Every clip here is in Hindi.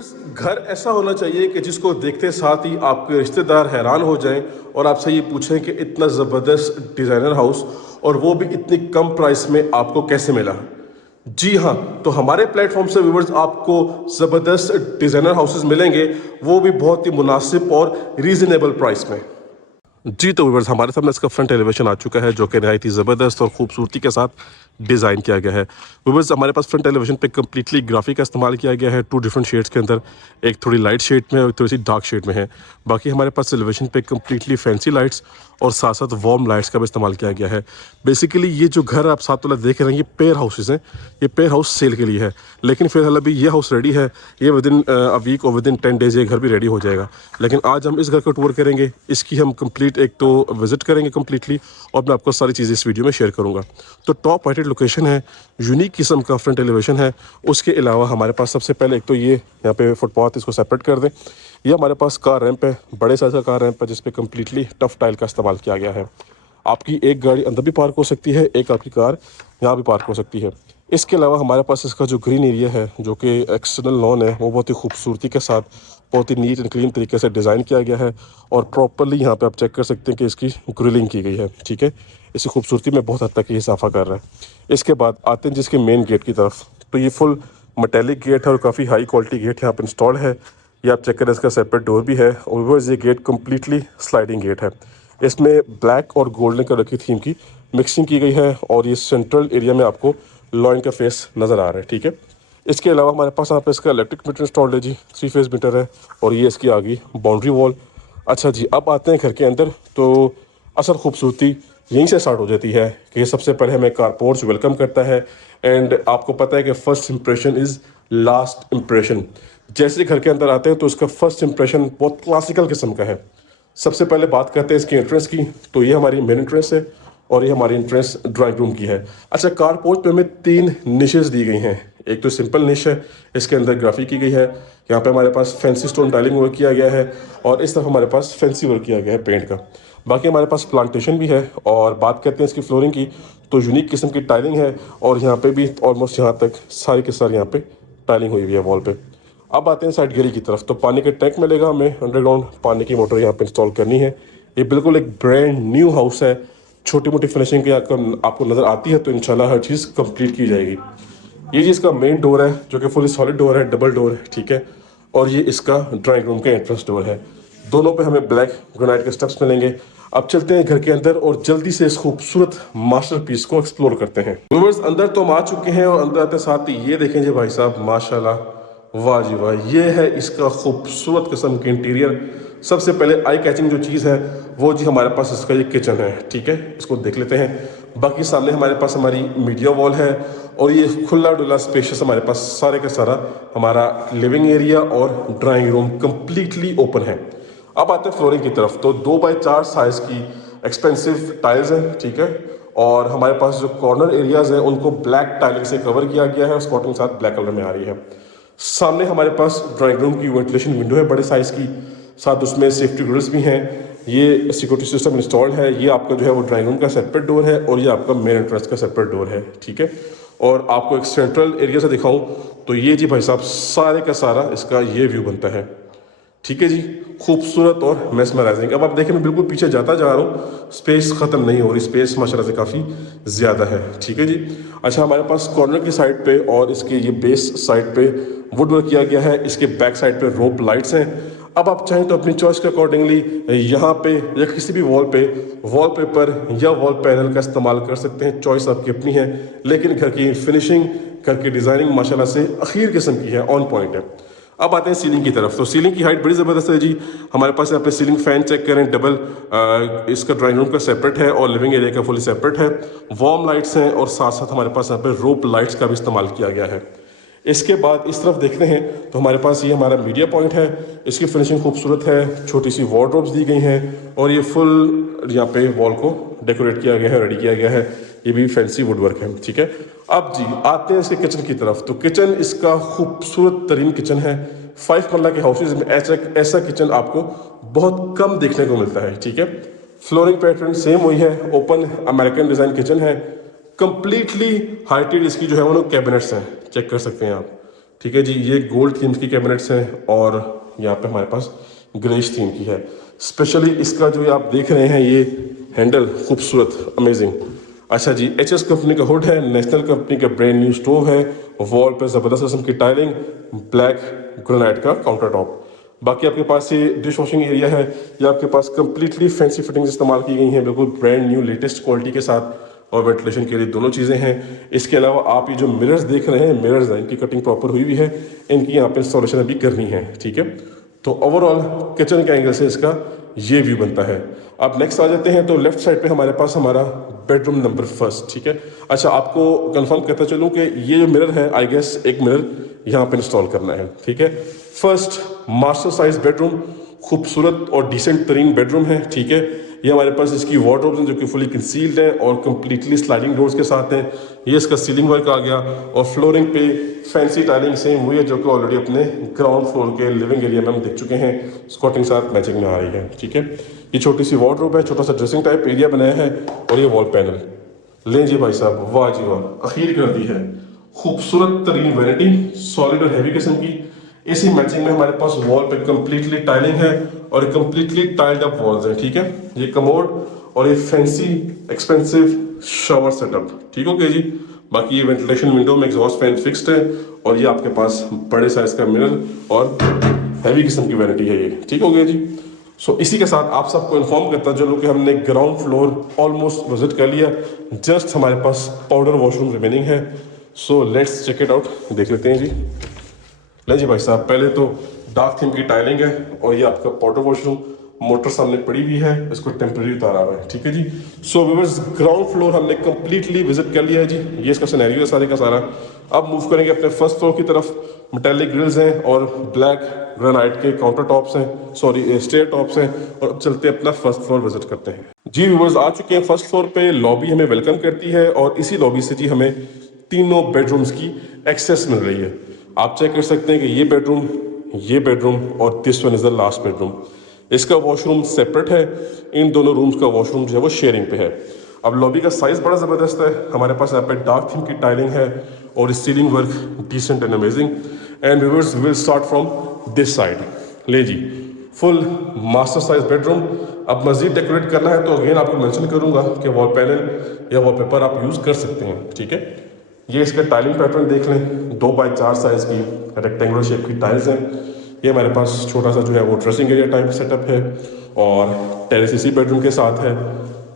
व्यूअर्स, घर ऐसा होना चाहिए कि जिसको देखते साथ ही आपके रिश्तेदार हैरान हो जाएं और आपसे ये पूछें कि इतना ज़बरदस्त डिज़ाइनर हाउस और वो भी इतनी कम प्राइस में आपको कैसे मिला। जी हाँ, तो हमारे प्लेटफॉर्म से व्यूअर्स आपको ज़बरदस्त डिज़ाइनर हाउसेस मिलेंगे, वो भी बहुत ही मुनासिब और रीज़नेबल प्राइस में। जी तो व्यूअर्स, हमारे सामने इसका फ्रंट एलिवेशन आ चुका है जो कि नहायत ही ज़बरदस्त और खूबसूरती के साथ डिज़ाइन किया गया है। व्यूअर्स, हमारे पास फ्रंट एलिवेशन पे कम्प्लीटली ग्राफिक का इस्तेमाल किया गया है 2 डिफरेंट शेड्स के अंदर। एक थोड़ी लाइट शेड में और एक थोड़ी सी डार्क शेड में है। बाकी हमारे पास एलिवेशन पे कम्प्लीटली फैंसी लाइट्स और साथ साथ वार्म लाइट्स का भी इस्तेमाल किया गया है। बेसिकली ये जो घर आप साथ वाला देख रहे हैं ये पेयर हाउसेज हैं। ये पेयर हाउस सेल के लिए है, लेकिन फिलहाल अभी ये हाउस रेडी है। ये विद इन अ वीक और विद इन 10 डेज ये घर भी रेडी हो जाएगा। लेकिन आज हम इस घर का टूर करेंगे, इसकी हम कंप्लीट एक तो विजिट करेंगे कम्प्लीटली और मैं आपको सारी चीज़ें इस वीडियो में शेयर करूंगा। तो टॉप हाइटेड लोकेशन है, यूनिक किस्म का फ्रंट एलिवेशन है। उसके अलावा हमारे पास सबसे पहले एक तो ये यहाँ पे फुटपाथ, इसको सेपरेट कर दें। ये हमारे पास कार रैंप है, बड़े साइज का कार रैंप है जिसपे कम्प्लीटली टफ टाइल का इस्तेमाल किया गया है। आपकी एक गाड़ी अंदर भी पार्क हो सकती है, एक आपकी कार यहाँ भी पार्क हो सकती है। इसके अलावा हमारे पास इसका जो ग्रीन एरिया है जो कि एक्सटर्नल लॉन है वो बहुत ही खूबसूरती के साथ बहुत ही नीट एंड क्लीन तरीके से डिज़ाइन किया गया है और प्रॉपरली यहाँ पे आप चेक कर सकते हैं कि इसकी ग्रिलिंग की गई है। ठीक है, इसकी खूबसूरती में बहुत हद तक ये इजाफा कर रहा है। इसके बाद आते हैं जिसके मेन गेट की तरफ, तो ये फुल मेटेलिक गेट है और काफ़ी हाई क्वालिटी गेट यहाँ पर इंस्टॉल है। ये आप चेक करें, इसका सेपरेट डोर भी है और ये गेट कम्प्लीटली स्लाइडिंग गेट है। इसमें ब्लैक और गोल्डन कलर की थीम की मिक्सिंग की गई है और ये सेंट्रल एरिया में आपको लॉइन का फेस नज़र आ रहा है। ठीक है, इसके अलावा हमारे पास यहाँ पे इसका इलेक्ट्रिक मीटर इंस्टॉल्ड है जी, 3 फेज मीटर है और ये इसकी आ गई बाउंड्री वॉल। अच्छा जी, अब आते हैं घर के अंदर। तो असल खूबसूरती यहीं से स्टार्ट हो जाती है कि सबसे पहले हमें कार पोर्च वेलकम करता है एंड आपको पता है कि first impression is last impression. जैसे घर के अंदर आते हैं तो इसका फर्स्ट इंप्रेशन बहुत क्लासिकल किस्म का है। सबसे पहले बात करते हैं इसकी एंट्रेंस की, तो ये हमारी मेन एंट्रेंस है और ये हमारी एंट्रेंस ड्राइंग रूम की है। अच्छा, कार पोर्च पे हमें 3 निशेस दी गई हैं। एक तो सिंपल निश है, इसके अंदर ग्राफी की गई है। यहाँ पे हमारे पास फैंसी स्टोन टाइलिंग वर्क किया गया है और इस तरफ हमारे पास फैंसी वर्क किया गया है पेंट का। बाकी हमारे पास प्लांटेशन भी है और बात करते हैं इसकी फ्लोरिंग की, तो यूनिक किस्म की टाइलिंग है और यहाँ पे भी ऑलमोस्ट यहाँ तक सारी के सारी यहाँ पे टाइलिंग हुई हुई है वॉल पे। अब आते हैं साइड गैलरी की तरफ, तो पानी का टैंक मिलेगा हमें, अंडरग्राउंड पानी की मोटर यहाँ पे इंस्टॉल करनी है। ये बिल्कुल एक ब्रांड न्यू हाउस है, छोटी मोटी फिनिशिंग की आपको नज़र आती है तो इंशाल्लाह हर चीज़ कंप्लीट की जाएगी। ये जी इसका मेन डोर है जो कि फुली सॉलिड डोर है, डबल डोर है। ठीक है, और ये इसका ड्राइंग रूम का एंट्रेंस डोर है। दोनों पे हमें ब्लैक ग्रेनाइट के स्टेप्स मिलेंगे। अब चलते हैं घर के अंदर और जल्दी से इस खूबसूरत मास्टरपीस को एक्सप्लोर करते हैं। व्यूअर्स, अंदर तो हम आ चुके हैं और अंदर आते साथ ही ये देखें जी भाई साहब, माशाल्लाह, वाह जी वाह, ये है इसका खूबसूरत किस्म के इंटीरियर। सबसे पहले आई कैचिंग जो चीज़ है वो जी हमारे पास इसका ये किचन है। ठीक है, इसको देख लेते हैं। बाकी सामने हमारे पास हमारी मीडिया वॉल है और ये खुला डुला स्पेशियस हमारे पास सारे का सारा हमारा लिविंग एरिया और ड्राइंग रूम कंप्लीटली ओपन है। अब आते हैं फ्लोरिंग की तरफ, तो 2x4 साइज की एक्सपेंसिव टाइल्स हैं। ठीक है, और हमारे पास जो कॉर्नर एरियाज हैं उनको ब्लैक टाइलिंग से कवर किया गया है और स्पॉटिंग साथ ब्लैक कलर में आ रही है। सामने हमारे पास ड्राइंग रूम की वेंटिलेशन विंडो है बड़े साइज की, साथ उसमें सेफ्टी ग्रिल्स भी हैं। ये सिक्योरिटी सिस्टम इंस्टॉल्ड है। ये आपका जो है वो ड्राइंग रूम का सेपरेट डोर है और ये आपका मेन एंट्रेंस का सेपरेट डोर है। ठीक है, और आपको एक सेंट्रल एरिया से दिखाऊं तो ये जी भाई साहब सारे का सारा इसका ये व्यू बनता है। ठीक है जी, खूबसूरत और मेस्मराइजिंग। अब आप देखें मैं बिल्कुल पीछे जाता जा रहा हूँ, स्पेस ख़त्म नहीं हो रही, स्पेस माशाल्लाह से काफ़ी ज़्यादा है। ठीक है जी। अच्छा, हमारे पास कॉर्नर की साइड पे और इसके ये बेस साइड पे वुड वर्क किया गया है। इसके बैक साइड पे रोप लाइट्स हैं। अब आप चाहें तो अपनी चॉइस के अकॉर्डिंगली यहाँ पे या किसी भी वॉल पे वॉलपेपर या वॉल पैनल का इस्तेमाल कर सकते हैं, चॉइस आपकी अपनी है। लेकिन घर की फिनिशिंग, घर की डिज़ाइनिंग माशाल्लाह से अखीर किस्म की है, ऑन पॉइंट है। अब आते हैं सीलिंग की तरफ, तो सीलिंग की हाइट बड़ी ज़बरदस्त है जी। हमारे पास यहाँ पे सीलिंग फैन चेक करें, डबल इसका ड्राइंग रूम का सेपरेट है और लिविंग एरिया का फुली सेपरेट है। वार्म लाइट्स हैं और साथ साथ हमारे पास यहाँ पे रोप लाइट्स का भी इस्तेमाल किया गया है। इसके बाद इस तरफ देखते हैं तो हमारे पास ये हमारा मीडिया पॉइंट है। इसकी फिनिशिंग खूबसूरत है, छोटी सी वार्डरोब्स दी गई हैं और ये फुल यहाँ पे वॉल को डेकोरेट किया गया है, रेडी किया गया है। ये भी फैंसी वुड वर्क है। ठीक है, अब जी आते हैं इसके किचन की तरफ, तो किचन इसका खूबसूरत तरीन किचन है। 5 मरला के हाउसेज में ऐसा किचन आपको बहुत कम देखने को मिलता है। ठीक है, फ्लोरिंग पैटर्न सेम वही है, ओपन अमेरिकन डिज़ाइन किचन है। कंप्लीटली हाइटेड इसकी जो है वो कैबिनेट्स हैं, चेक कर सकते हैं आप। ठीक है जी, ये गोल्ड थीम की कैबिनेट्स हैं और यहाँ पे हमारे पास ग्रेश थीम की है। स्पेशली इसका जो ये आप देख रहे हैं ये हैंडल खूबसूरत, अमेजिंग। अच्छा जी, एचएस कंपनी का हुड है, नेशनल कंपनी का ब्रांड न्यू स्टोव है, वॉल पे ज़बरदस्त किस्म की टाइलिंग, ब्लैक ग्रेनाइट का काउंटर टॉप। बाकी आपके पास ये डिश वॉशिंग एरिया है, ये आपके पास कंप्लीटली फैंसी फिटिंग्स इस्तेमाल की गई हैं, बिल्कुल ब्रांड न्यू लेटेस्ट क्वालिटी के साथ, और वेंटिलेशन के लिए दोनों चीज़ें हैं। इसके अलावा आप ये जो मिरर्स देख रहे हैं, मिरर्स हैं, इनकी कटिंग प्रॉपर हुई हुई है, इनकी यहाँ पे इंस्टॉलेशन अभी करनी है। ठीक है, तो ओवरऑल किचन के एंगल से इसका ये व्यू बनता है। अब नेक्स्ट आ जाते हैं तो लेफ्ट साइड पे हमारे पास हमारा बेडरूम नंबर फर्स्ट। ठीक है, अच्छा आपको कंफर्म करता चलूँ कि ये जो मिरर है, आई गेस एक मिरर यहाँ पे इंस्टॉल करना है। ठीक है, फर्स्ट मास्टर साइज बेडरूम, खूबसूरत और डिसेंट तरीन बेडरूम है। ठीक है, ये हमारे पास इसकी वार्डरोब्स हैं जो कि फुली कंसील्ड है और कंप्लीटली स्लाइडिंग डोर्स के साथ हैं। ये इसका सीलिंग वर्क आ गया और फ्लोरिंग पे फैंसी टाइलिंग सेम हुई है जो कि ऑलरेडी अपने ग्राउंड फ्लोर के लिविंग एरिया में हम देख चुके हैं, स्कॉटिंग साथ मैचिंग में आ रही है। ठीक है, ये छोटी सी वार्डरोब है, छोटा सा ड्रेसिंग टाइप एरिया बनाया है और ये वॉल पैनल। लें जी भाई साहब, वाह जी वाह, अखीर कर दी है। खूबसूरत तरीन वैनिटी, सॉलिड और हैवी किस्म की। इसी मैचिंग में हमारे पास वॉल पे कंप्लीटली टाइलिंग है और कंप्लीटली टाइल्ड अप वॉल्स हैं। ठीक है, ये कमोड और ये फैंसी एक्सपेंसिव शावर सेटअप। ठीक हो गया जी। बाकी ये वेंटिलेशन विंडो में एग्जॉस्ट फैन फिक्स्ड है और ये आपके पास बड़े साइज का मिरर और हैवी किस्म की वैनिटी है ये। ठीक हो गया जी। सो इसी के साथ आप सबको इन्फॉर्म करता चलो कि हमने ग्राउंड फ्लोर ऑलमोस्ट विजिट कर लिया, जस्ट हमारे पास पाउडर वॉशरूम रिमेनिंग है। So let's check it out, देख लेते हैं जी। ले जी भाई साहब, पहले तो डार्क थीम की टाइलिंग है और ये आपका पाउडर वॉशरूम, मोटर सामने पड़ी हुई है, इसको टेम्परेरी उतारा हुआ है। ठीक है जी। सो व्यूअर्स, ग्राउंड फ्लोर हमने कंप्लीटली विजिट कर लिया है जी, ये इसका सिनेरियो है सारे का सारा। अब मूव करेंगे अपने फर्स्ट फ्लोर की तरफ। मेटेलिक ग्रिल्स हैं और ब्लैक ग्रेनाइट के काउंटर टॉप्स हैं, सॉरी स्टेयर टॉप्स हैं, और अब चलते हैं अपना फर्स्ट फ्लोर विजिट करते हैं जी। व्यूअर्स आ चुके हैं फर्स्ट फ्लोर पे, लॉबी हमें वेलकम करती है और इसी लॉबी से जी हमें तीनों बेडरूम्स की एक्सेस मिल रही है। आप चेक कर सकते हैं कि ये बेडरूम और this one is the last bedroom. इसका वॉशरूम सेपरेट है, इन दोनों रूम्स का वॉशरूम जो है वो शेयरिंग पे है। अब लॉबी का साइज बड़ा ज़बरदस्त है, हमारे पास यहाँ पे डार्क थीम की टाइलिंग है और ceiling work decent and amazing. And viewers will start from this side. ले जी, फुल मास्टर साइज बेडरूम। अब मजीद डेकोरेट करना है तो अगेन आपको मेंशन करूंगा कि वॉल पैनल या वॉलपेपर आप यूज़ कर सकते हैं। ठीक है, ये इसका टाइलिंग पैटर्न देख लें, 2x4 साइज की रेक्टेंगुलर शेप की टाइल्स हैं। ये हमारे पास छोटा सा जो है वो ड्रेसिंग एरिया टाइप सेटअप है और टेरेस इसी बेडरूम के साथ है।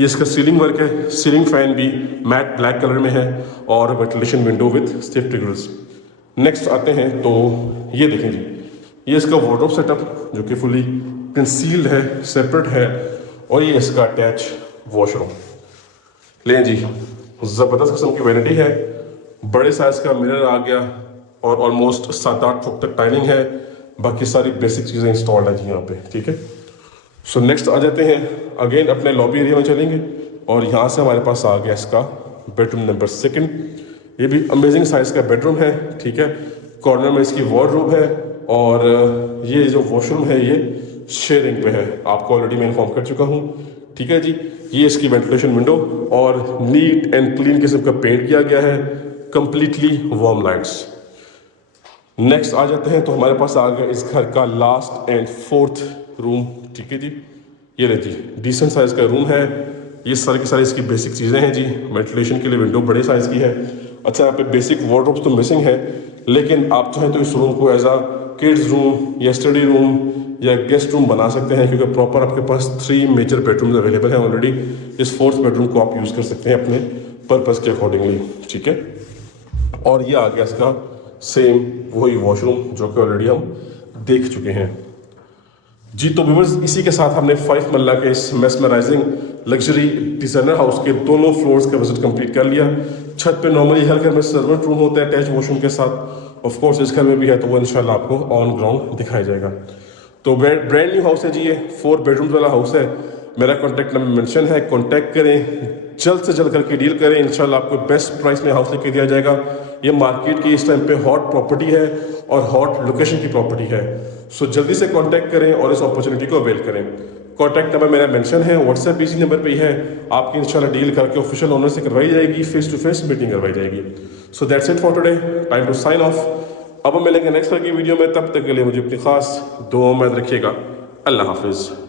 ये इसका सीलिंग वर्क है, सीलिंग फैन भी मैट ब्लैक कलर में है और ventilation window with safety grills. Next आते हैं तो ये देखें जी, ये इसका वार्डरोब सेटअप जो कि फुली कंसील्ड है, सेपरेट है, और ये इसका अटैच वॉशरूम। लें जी, ज़बरदस्त किस्म की वैनिटी है, बड़े साइज का मिरर आ गया और ऑलमोस्ट 7-8 फुट तक टाइलिंग है। बाकी सारी बेसिक चीज़ें इंस्टॉल्ड है जी यहाँ पे। ठीक है, सो नेक्स्ट आ जाते हैं, अगेन अपने लॉबी एरिया में चलेंगे और यहाँ से हमारे पास आ गया इसका बेडरूम नंबर सेकंड। ये भी अमेजिंग साइज का बेडरूम है। ठीक है, कॉर्नर में इसकी वार्डरोब है और ये जो वॉशरूम है ये शेयरिंग पे है, आपको ऑलरेडी मैं इन्फॉर्म कर चुका हूँ। ठीक है जी, ये इसकी वेंटिलेशन विंडो और नीट एंड क्लीन किस्म का पेंट किया गया है, कंप्लीटली वार्म लाइट्स। नेक्स्ट आ जाते हैं तो हमारे पास आ गया इस घर का लास्ट एंड फोर्थ रूम। ठीक है जी, ये रहती डिसेंट साइज का रूम है, ये सारी की सारी इसकी बेसिक चीज़ें हैं जी। वेंटिलेशन के लिए विंडो बड़े साइज की है। अच्छा, यहाँ पे बेसिक वार्डरोब्स तो मिसिंग है, लेकिन आप चाहें तो इस रूम को एज अ किड्स रूम या स्टडी रूम या गेस्ट रूम बना सकते हैं, क्योंकि प्रॉपर आपके पास 3 मेजर बेडरूम्स अवेलेबल हैं ऑलरेडी। इस फोर्थ बेडरूम को आप यूज़ कर सकते हैं अपने पर्पज़ के अकॉर्डिंगली। ठीक है, और ये आ गया इसका सेम वही वॉशरूम जो कि ऑलरेडी हम देख चुके हैं जी। तो व्यूअर्स, इसी के साथ हमने 5 मरला के इस मेस्मराइजिंग लग्जरी डिजाइनर हाउस के दोनों फ्लोर्स का विजिट कंप्लीट कर लिया। छत पे नॉर्मली हर घर में सर्वेंट रूम होता है अटैच वॉशरूम के साथ, ऑफ कोर्स इस घर में भी है, तो वो इंशाल्लाह आपको ऑन ग्राउंड दिखाया जाएगा। तो ब्रांड न्यू हाउस है जी, ये 4 बेडरूम्स वाला हाउस है। मेरा कॉन्टैक्ट नंबर मेंशन है, कॉन्टैक्ट करें, जल्द से जल्द करके डील करें, इंशाल्लाह आपको बेस्ट प्राइस में हाउस लेके दिया जाएगा। ये मार्केट की इस टाइम पे हॉट प्रॉपर्टी है और हॉट लोकेशन की प्रॉपर्टी है। सो जल्दी से कांटेक्ट करें और इस अपॉर्चुनिटी को अवेल करें। कॉन्टैक्ट नंबर मेरा मेंशन है, व्हाट्सएप भी इसी नंबर पे ही है। आपकी इंशाल्लाह डील करके ऑफिशियल ओनर से करवाई जाएगी, फेस टू फेस मीटिंग करवाई जाएगी। So that's it for today, time to sign off. अब हम मिलेंगे नेक्स्ट की वीडियो में, तब तक के लिए मुझे अपनी खास दुआओं में रखिएगा। अल्लाह हाफिज़।